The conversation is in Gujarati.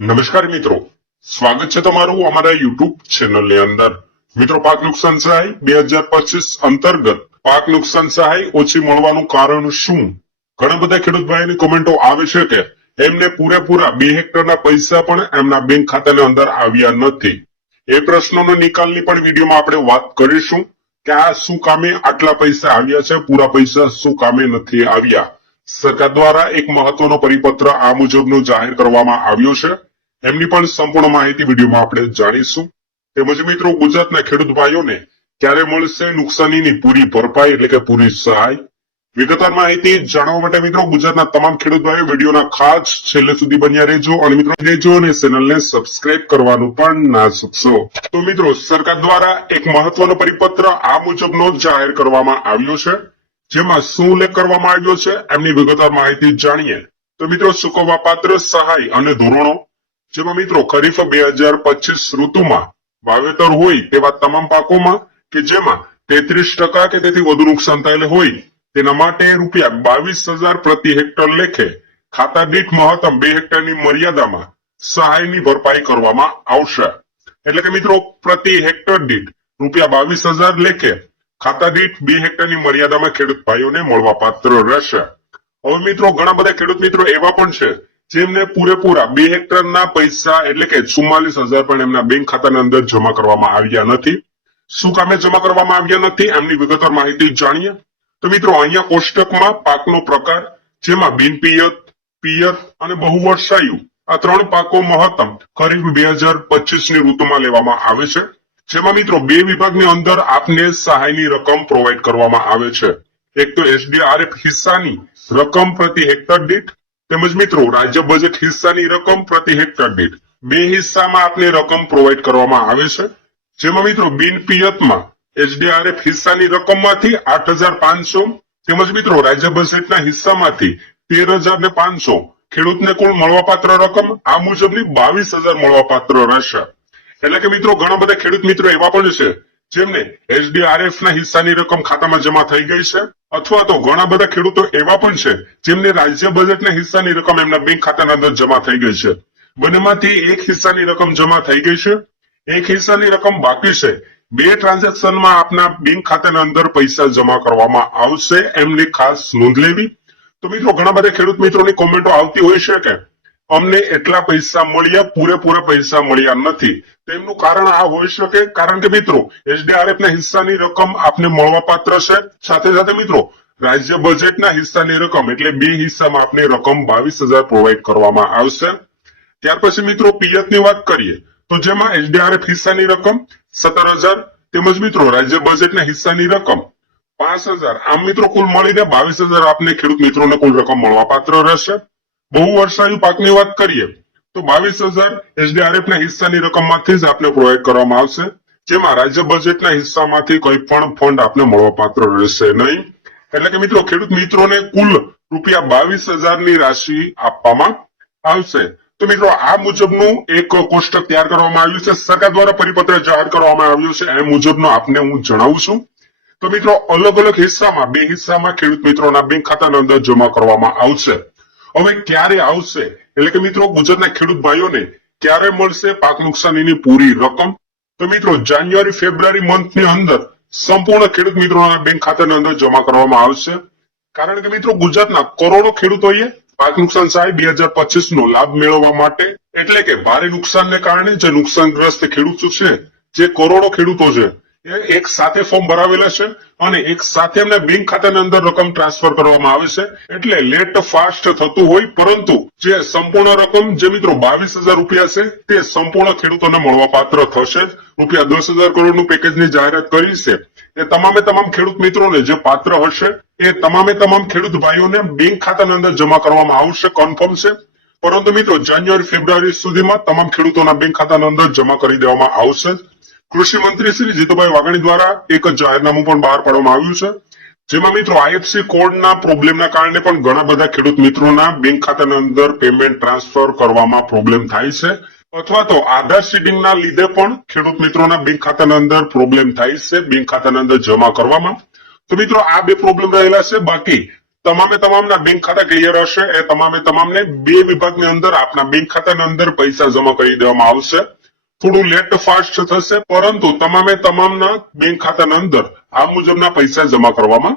નમસ્કાર મિત્રો. સ્વાગત છે તમારું અમારા યુટ્યુબ ચેનલની અંદર. મિત્રો, પાક નુકસાન સહાય બે હજાર પચીસ અંતર્ગત પાક નુકસાન સહાય ઓછી મળવાનું કારણ શું? ઘણા બધા ખેડૂત ભાઈની કોમેન્ટો આવે છે કે એમને પૂરેપૂરા બે હેક્ટરના પૈસા પણ એમના બેંક ખાતાની અંદર આવ્યા નથી. એ પ્રશ્નોનો નિકાલની પણ વિડીયોમાં આપણે વાત કરીશું કે આ શું કામે આટલા પૈસા આવ્યા છે, પૂરા પૈસા શું કામે નથી આવ્યા? સરકાર દ્વારા એક મહત્વનો પરિપત્ર આ મુજબનો જાહેર કરવામાં આવ્યો છે. એમની પણ સંપૂર્ણ માહિતી વિડીયોમાં આપણે જાણીશું. તેમજ મિત્રો, ગુજરાતના ખેડૂત ભાઈઓને ક્યારે મળશે નુકસાનીની પૂરી ભરપાઈ એટલે કે પૂરી સહાય? વિગતવાર માહિતી જાણવા માટે મિત્રો, ગુજરાતના તમામ ખેડૂત ભાઈઓ વિડીયોના ખાસ છેલ્લે સુધી બન્યા રહેજો. અને મિત્રો રહેજો અને ચેનલને સબસ્ક્રાઇબ કરવાનું પણ ના ચૂકશો તો મિત્રો, સરકાર દ્વારા એક મહત્વનો પરિપત્ર આ મુજબનો જાહેર કરવામાં આવ્યો છે, જેમાં શું ઉલ્લેખ કરવામાં આવ્યો છે, એમની વિગતવાર માહિતી જાણીએ. તો મિત્રો, ચૂકવવા પાત્ર સહાય અને ધોરણો જેમાં મિત્રો ખરીફ બે હજાર પચીસ ઋતુમાં વાવેતર હોય તેવા તમામ પાકોમાં કે જેમાં તેત્રીસ ટકા કે તેથી વધુ નુકસાન થયેલ હોય તેના માટે રૂપિયા બાવીસ હજાર પ્રતિ હેક્ટર લેખે ખાતા દીઠ મહત્તમ બે હેક્ટરની મર્યાદામાં સહાયની ભરપાઈ કરવામાં આવશે. એટલે કે મિત્રો પ્રતિ હેક્ટર દીઠ રૂપિયા બાવીસ હજાર લેખે ખાતા દીઠ બે હેક્ટરની મર્યાદામાં ખેડૂત ભાઈઓને મળવા પાત્ર રહેશે. હવે મિત્રો ઘણા બધા ખેડૂત મિત્રો એવા પણ છે જેમને પૂરેપૂરા બે હેક્ટરના પૈસા એટલે કે ચુમ્માલીસ હજાર પણ એમના બેંક ખાતાની અંદર જમા કરવામાં આવ્યા નથી. શું કામે જમા કરવામાં આવ્યા નથી? એમની વિગતવાર માહિતી જાણીએ. તો મિત્રો, અહીંયા કોષ્ટકમાં પાકનો પ્રકાર, જેમાં બિનપિયત, પિયત અને બહુવર્ષાયુ, આ ત્રણ પાકો મહત્તમ, ખરીફ બે હજારની ઋતુમાં લેવામાં આવે છે. જેમાં મિત્રો, બે વિભાગની અંદર આપને સહાયની રકમ પ્રોવાઈડ કરવામાં આવે છે. એક તો એસડીઆરએફ હિસ્સાની રકમ પ્રતિ હેક્ટર દીઠ તેમજ મિત્રો, રાજ્ય બજેટ હિસ્સાની રકમ પ્રતિ હેક્ટર દીઠ. બે હિસ્સામાં આપને રકમ પ્રોવાઈડ કરવામાં આવે છે. જેમાં મિત્રો, બિન પિયતમાં એચડીઆરએફ હિસ્સાની રકમમાંથી આઠ હજાર પાંચસો, તેમજ મિત્રો, રાજ્ય બજેટના હિસ્સામાંથી તેર હજાર ને પાંચસો ખેડૂતને કુલ મળવાપાત્ર રકમ આ મુજબની બાવીસ હજાર મળવાપાત્ર રહેશે. એટલે કે મિત્રો, ઘણા બધા ખેડૂત મિત્રો એવા પણ છે જેમને એસડીઆરએફ ના હિસ્સાની રકમ ખાતામાં જમા થઈ ગઈ છે, અથવા તો ઘણા બધા ખેડૂતો એવા પણ છે, જેમને રાજ્ય બજેટના હિસ્સાની રકમ એમના બેંક ખાતાના અંદર જમા થઈ ગઈ છે. બંનેમાંથી એક હિસ્સાની રકમ જમા થઈ ગઈ છે. એક હિસ્સાની રકમ બાકી છે. બે ટ્રાન્ઝેક્શનમાં આપના બેંક ખાતાના અંદર પૈસા જમા કરવામાં આવશે. એમની ખાસ નોંધ લેવી. તો મિત્રો, ઘણા બધા ખેડૂત મિત્રોની કોમેન્ટો આવતી હોય છે કે અમને એટલા પૈસા મળ્યા, પૂરેપૂરા પૈસા મળ્યા નથી. તેમનું કારણ આ હોઈ શકે, કારણ કે મિત્રો એસડીઆરએફ ના હિસ્સાની રકમ આપને મળવાપાત્ર છે. સાથે સાથે મિત્રો, રાજ્ય બજેટના હિસ્સાની રકમ એટલે બે હિસ્સામાં આપને રકમ બાવીસ હજાર પ્રોવાઈડ કરવામાં આવશે. ત્યાર પછી મિત્રો, પિયતની વાત કરીએ, તો જેમાં એસડીઆરએફ હિસ્સાની રકમ સત્તર હજાર, તેમજ મિત્રો, રાજ્ય બજેટના હિસ્સાની રકમ પાંચ હજાર. આમ મિત્રો, કુલ મળીને બાવીસ હજાર આપને ખેડૂત મિત્રોને કુલ રકમ મળવાપાત્ર રહેશે. બહુ વર્ષાયુ પાકની વાત કરીએ, તો બાવીસ હજાર એસડીઆરએફ ના હિસ્સાની રકમમાંથી જ આપને પ્રોવાઈડ કરવામાં આવશે. જેમાં રાજ્ય બજેટના હિસ્સામાંથી કોઈ પણ ફંડ આપને મળવાપાત્ર રહેશે નહીં. એટલે કે મિત્રો, ખેડૂત મિત્રોને કુલ રૂપિયા બાવીસ હજારની રાશિ આપવામાં આવશે. તો મિત્રો, આ મુજબનું એક કોષ્ટક તૈયાર કરવામાં આવ્યું છે. સરકાર દ્વારા પરિપત્ર જાહેર કરવામાં આવ્યું છે. એ મુજબનો આપને હું જણાવું છું. તો મિત્રો અલગ અલગ હિસ્સામાં, બે હિસ્સામાં ખેડૂત મિત્રોના બેંક ખાતાના અંદર જમા કરવામાં આવશે. હવે ક્યારે આવશે? એટલે કે મિત્રો ગુજરાતના ખેડૂત ભાઈઓને ક્યારે મળશે પાક નુકસાનીની પૂરી રકમ? તો મિત્રો જાન્યુઆરી, ફેબ્રુઆરી મંથની અંદર સંપૂર્ણ ખેડૂત મિત્રોના બેંક ખાતાની અંદર જમા કરવામાં આવશે. કારણ કે મિત્રો ગુજરાતના કરોડો ખેડૂતોએ પાક નુકસાન સહાય બે હજાર પચીસ નો લાભ મેળવવા માટે, એટલે કે ભારે નુકસાનને કારણે જે નુકસાનગ્રસ્ત ખેડૂતો છે, જે કરોડો ખેડૂતો છે એક સાથે ફોર્મ ભરાવેલા છે અને એક સાથે એમને બેંક ખાતાની અંદર રકમ ટ્રાન્સફર કરવામાં આવે છે. એટલે લેટ ફાસ્ટ થતું હોય, પરંતુ જે સંપૂર્ણ રકમ, જે મિત્રો બાવીસ હજાર રૂપિયા છે, તે સંપૂર્ણ ખેડૂતોને મળવા પાત્ર થશે રૂપિયા દસ હજાર કરોડનું પેકેજની જાહેરાત કરી છે. એ તમામે તમામ ખેડૂત મિત્રોને જે પાત્ર હશે, એ તમામે તમામ ખેડૂત ભાઈઓને બેંક ખાતાની અંદર જમા કરવામાં આવશે કન્ફર્મ છે. પરંતુ મિત્રો જાન્યુઆરી ફેબ્રુઆરી સુધીમાં તમામ ખેડૂતોના બેંક ખાતાની અંદર જમા કરી દેવામાં આવશે કૃષિ મંત્રી શ્રી જીતુભાઈ વાઘાણી દ્વારા એક જાહેરનામું પણ બહાર પાડવામાં આવ્યું છે. જેમાં મિત્રો આઈએફસી કોડના પ્રોબ્લેમના કારણે પણ ઘણા બધા ખેડૂત મિત્રોના બેંક ખાતાની અંદર પેમેન્ટ ટ્રાન્સફર કરવામાં પ્રોબ્લેમ થાય છે. અથવા તો આધાર સીડિંગના લીધે પણ ખેડૂત મિત્રોના બેંક ખાતાની અંદર પ્રોબ્લેમ થાય છે, બેંક ખાતાની અંદર જમા કરવામાં. તો મિત્રો આ બે પ્રોબ્લેમ રહેલા છે. બાકી તમામે તમામના બેંક ખાતા ક્લિયર હશે. એ તમામે તમામને બે વિભાગની અંદર આપના બેંક ખાતાની અંદર પૈસા જમા કરી દેવામાં આવશે. થોડું લેટ ફાસ્ટ થશે, પરંતુ તમામે તમામના બેંક ખાતાના અંદર આ મુજબના પૈસા જમા કરવામાં